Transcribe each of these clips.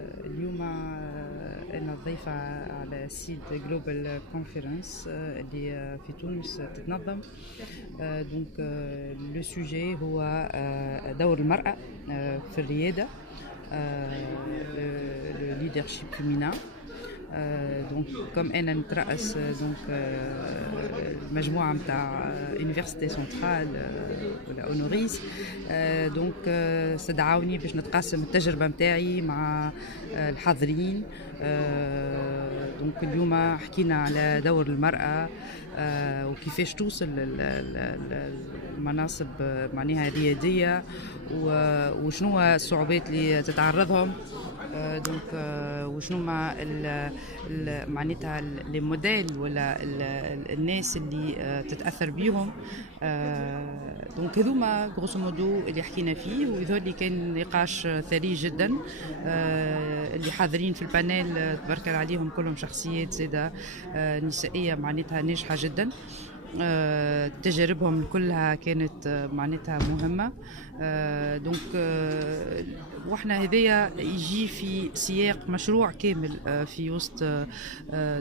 اليوم أنا ضيفة على سيد جلوبال كونفرنس اللي في تونس تتنظم. دونك لو سوجي هو دور المرأة في الريادة، le leadership féminin. دونك كوم انا نترأس دونك المجموعه نتاع يونيفرسيتي سنترال ولا اونوريس. دونك استدعوني باش نتقاسم التجربه نتاعي مع الحاضرين. دونك اليوم حكينا على دور المراه وكيفاش توصل المناصب معناها رياديه، وشنو الصعوبات اللي تتعرضهم. دونك وشنو ما معناتها لي موديل ولا الناس اللي تتاثر بيهم. دونك هذوما غروسو مودو اللي حكينا فيه، ويظهر لي كان نقاش ثري جدا. اللي حاضرين في البانيل تبارك عليهم كلهم شخصيات زاده نسائيه معناتها ناجحه جدا. تجاربهم كلها كانت معناتها مهمة. دونك واحنا هذايا يجي في سياق مشروع كامل في وسط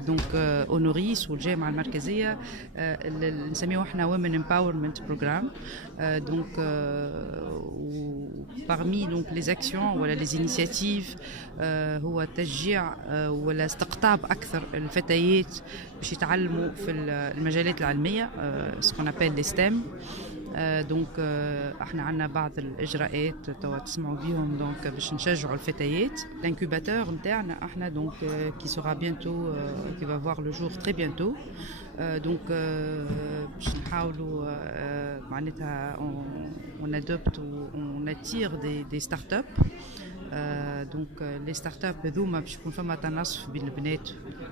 دونك اونوريس والجامعة المركزية اللي نسميه احنا Women Empowerment Program. دونك parmi donc les actions ولا les initiatives هو تشجيع ولا استقطاب أكثر الفتيات باش يتعلموا في المجالات العلمية، ce qu'on appelle les STEM. دونك احنا عندنا بعض الاجراءات توا تسمعوا بيهم دونك باش نشجعوا الفتيات. الانكوباتور نتاعنا احنا دونك qui sera bientôt qui va voir le jour très bientôt. دونك باش نحاولوا معناتها on adopte ou on attire des startups. دونك لي ستارت اب هذوما باش يكون فما تناصف بين البنات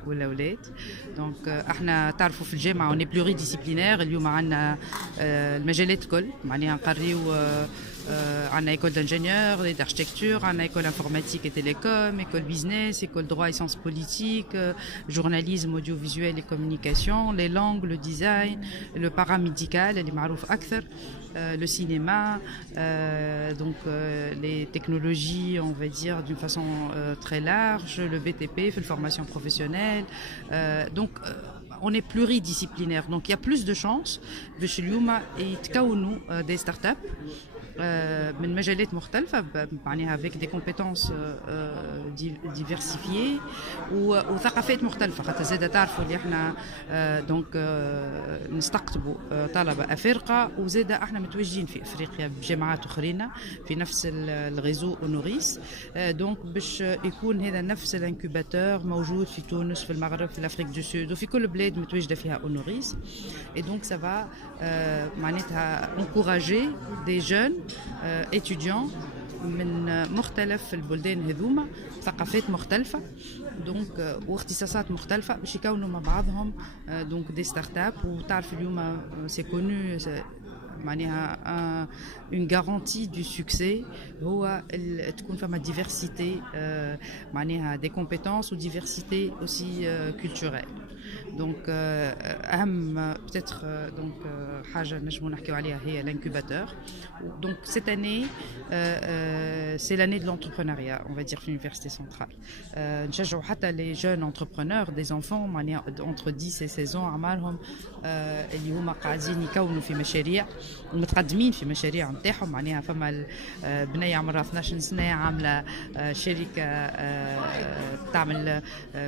والاولاد. دونك احنا تعرفوا في الجامعه اوني بلوري ديسيبلينير. اليوم عندنا المجالات الكل معناها نقريو. عندنا école d'ingénieur et d'architecture, عندنا école informatique et télécom, école business, école droit et sciences politiques, journalisme, audiovisuel et communication, les langues, le design, le paramédical اللي معروف أكثر, le cinéma, donc les technologies, on va dire d'une façon très large, le BTP, la formation professionnelle. Donc on est pluridisciplinaire, donc il y a plus de chances باش اليوم يتكونوا des startups من مجالات مختلفة معناها avec des compétences diversifiées وثقافات مختلفة. خاطر زادة تعرفوا اللي احنا دونك نستقطبوا طلبة أفارقة، وزادة احنا متواجدين في أفريقيا بجامعات أخرين في نفس الغيزو أونوريس. دونك باش يكون هذا نفس الانكوباتور موجود في تونس، في المغرب، في الأفريق دو سود، وفي كل بلاد متواجدة فيها أونوريس. Et donc ça va معناتها encourager des jeunes étudiants من مختلف البلدان هذوما، ثقافات مختلفة دونك واختصاصات مختلفة باش يكونوا مع بعضهم دونك دي ستارت اب. وتعرف اليوم سي كونو معناها une garantie du succès هو تكون فما diversité معناها des compétences ou diversité aussi culturelle. دونك اهم peut-être donc حاجه نجمو نحكيو عليها هي l'incubateur. Donc cette année c'est l'année de l'entrepreneuriat, on va dire, في l'université centrale. نشجعوا حتى les jeunes entrepreneurs, des enfants معناها entre 10 et 16 ans اعمارهم اللي هما قاعدين يكونوا في مشاريع متقدمين في مشاريع نتاعهم. معناها فما بنيه عمرها 12 سنه عامله شركه تعمل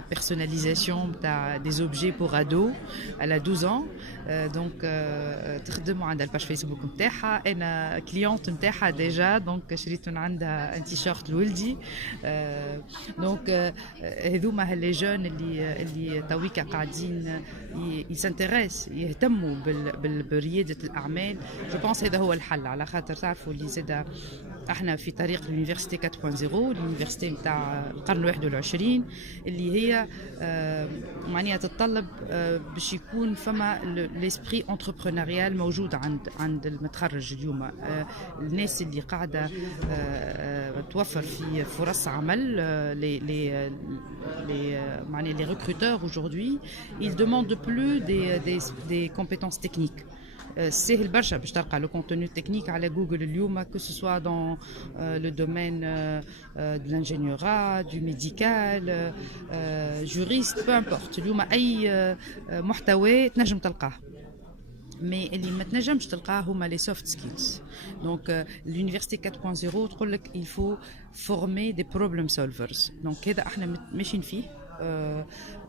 بيرسوناليزاسيون تاع des objets pour ados. Elle a 12 ans. Donc تخدم عندها الباج فيسبوك نتاعها. انا كليونت نتاعها ديجا، دونك شريت من عندها ان تيشيرت لولدي. دونك هذوما لي جون اللي تويكا قاعدين يسانتيريس يهتموا برياده الاعمال. جو بونس هذا هو الحل، على خاطر تعرفوا اللي زاده احنا في طريق اليونيفرسيتي 4.0، اليونيفرسيتي نتاع القرن 21 اللي هي معناها تتطلب باش يكون فما ليسبري انتربرونيريال موجود عند المتخرج اليوم. الناس اللي قاعده توفر في فرص عمل، les recruteurs aujourd'hui ils demandent plus des compétences techniques. سهل برشا باش تلقى لو كونتوني تكنيك على جوجل اليوم كو سوا دون لو دومين دو لانجينيورا دو ميديكال جوريست بو امبورت اليوم اي محتوى تنجم تلقاه مي اللي ما تنجمش تلقاه هما لي سوفت سكيلز دونك l'université 4.0 تقول لك il faut former des problem solvers دونك هذا احنا ماشيين فيه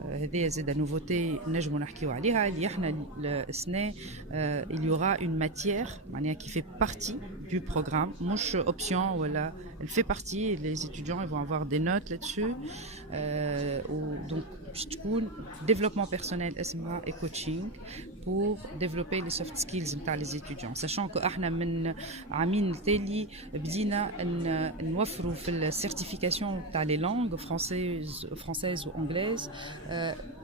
هذه زاد نوفوتي نجمو نحكيو عليها اللي احنا السنه il y aura une matière معناها qui fait partie du programme مش option ولا elle fait partie les étudiants ils vont avoir des notes là-dessus donc باش تكون développement personnel اسمها et coaching pour développer les soft skills نتاع les étudiants sachant que احنا من عامين التالي بدينا نوفروا في السيرتيفيكاسيون نتاع les langues françaises ou anglaises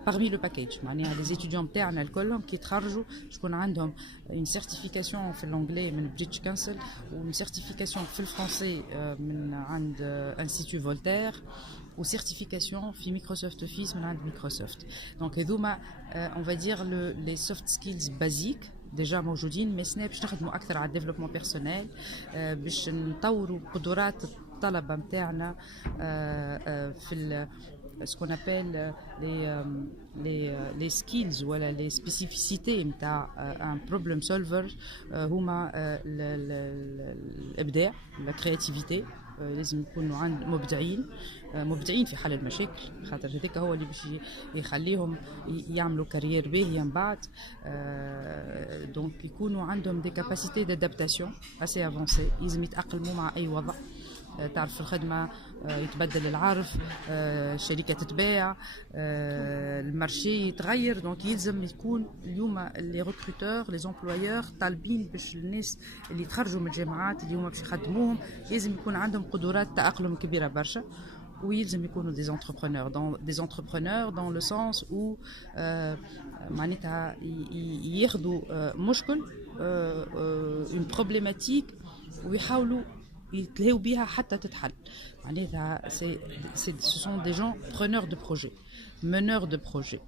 parmi le package معناها les étudiants نتاعنا الكلهم كي يتخرجوا شكون عندهم une certification في الانجلي من بريتش كانسل و une certification في الفرنسي من عند انستيتو فولتير ou certification في Microsoft Office من عند Microsoft. Donc هذوما on va dire les soft skills basiques déjà موجودين mais سنا باش نخدموا أكثر على الديفلوبمون بيرسونيل باش نطوروا قدرات الطلبة متاعنا في ce qu'on appelle les skills ou les spécificités نتاع un problem solver هما الإبداع la créativité لازم يكونوا عند مبدعين في حل المشاكل خاطر هذاك هو اللي باش يخليهم يعملوا كارير باهيه من بعد دونك يكونوا عندهم دي كاباسيتي دادابتاسيون اسي افونسي لازم يتاقلموا مع اي وضع تعرف في الخدمة يتبدل العرف الشركة تتباع المارشي يتغير دونك يلزم يكون اليوم لي ريكروتور لي امبلويور طالبين باش الناس اللي تخرجوا من الجامعات اليوم باش يخدموهم لازم يكون عندهم قدرات تأقلم كبيرة برشا ويلزم يكونوا des entrepreneurs dans le sens où معناتها ياخذوا مشكل une problématique ويحاولوا يتلهوا بيها حتى تتحل معناتها ce sont des gens preneurs de projets meneurs de projets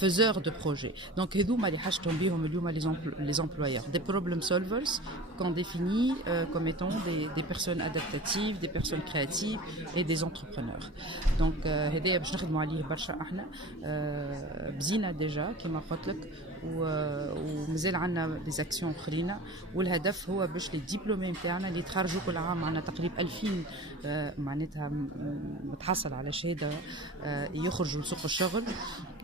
faiseurs de projets donc هذوما اللي حاجتهم بيهم اليوم les employeurs des problem solvers qu'on définit comme étant des personnes adaptatives des personnes créatives et des entrepreneurs donc هذايا باش نخدموا عليه برشا احنا بزينا ديجا كما قلت لك ومازال عندنا دي اكسيون اخرين والهدف هو باش لي ديبلومي نتاعنا اللي يتخرجوا كل عام معنا تقريبا 2000 معناتها متحصل على شهاده يخرجوا لسوق الشغل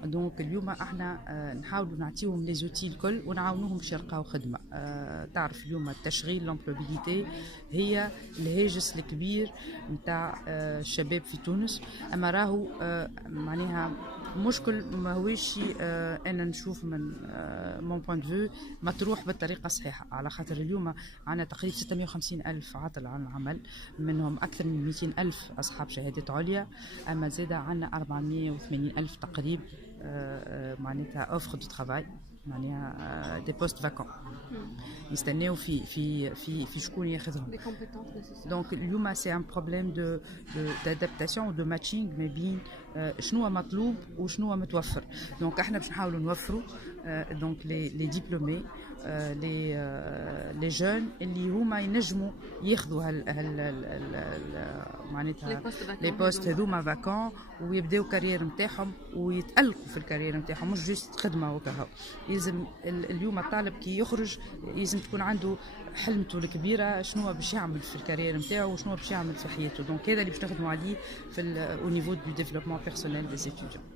دونك اليوم احنا نحاولوا نعطيهم لي زوتي الكل ونعاونوهم باش يلقاو خدمه تعرف اليوم التشغيل لومبلوبيليتي هي الهاجس الكبير نتاع الشباب في تونس اما راهو معناها مشكل ما هوش انا نشوف من مون بوين دو فيو مطروح بالطريقه الصحيحه على خاطر اليوم عندنا تقريبا 650 الف عاطل عن العمل منهم اكثر من 200 الف اصحاب شهادات عليا اما زاد عندنا 480 الف تقريبا معناتها اوفر دو ترافاي معناها دي بوست فاكون يستناو في شكون ياخذهم دونك اليوم سي ان بروبليم دو دادابتاسيون ودو ماتشينغ ما بين شنو مطلوب وشنو متوفر دونك احنا باش نحاولوا نوفروا دونك لي ديبلومي لي جون اللي هما ينجموا ياخذوا معناتها لي بوست هذوما فاكون ويبداو كارير نتاعهم ويتألقوا في الكارير نتاعهم مش جوست خدمه وكهو يلزم اليوم الطالب كي يخرج لازم تكون عنده حلمته الكبيره شنو باش يعمل في الكارير نتاعو وشنو باش يعمل في حياته دونك هذا اللي باش نخدموا عليه في au niveau du développement personnel des étudiants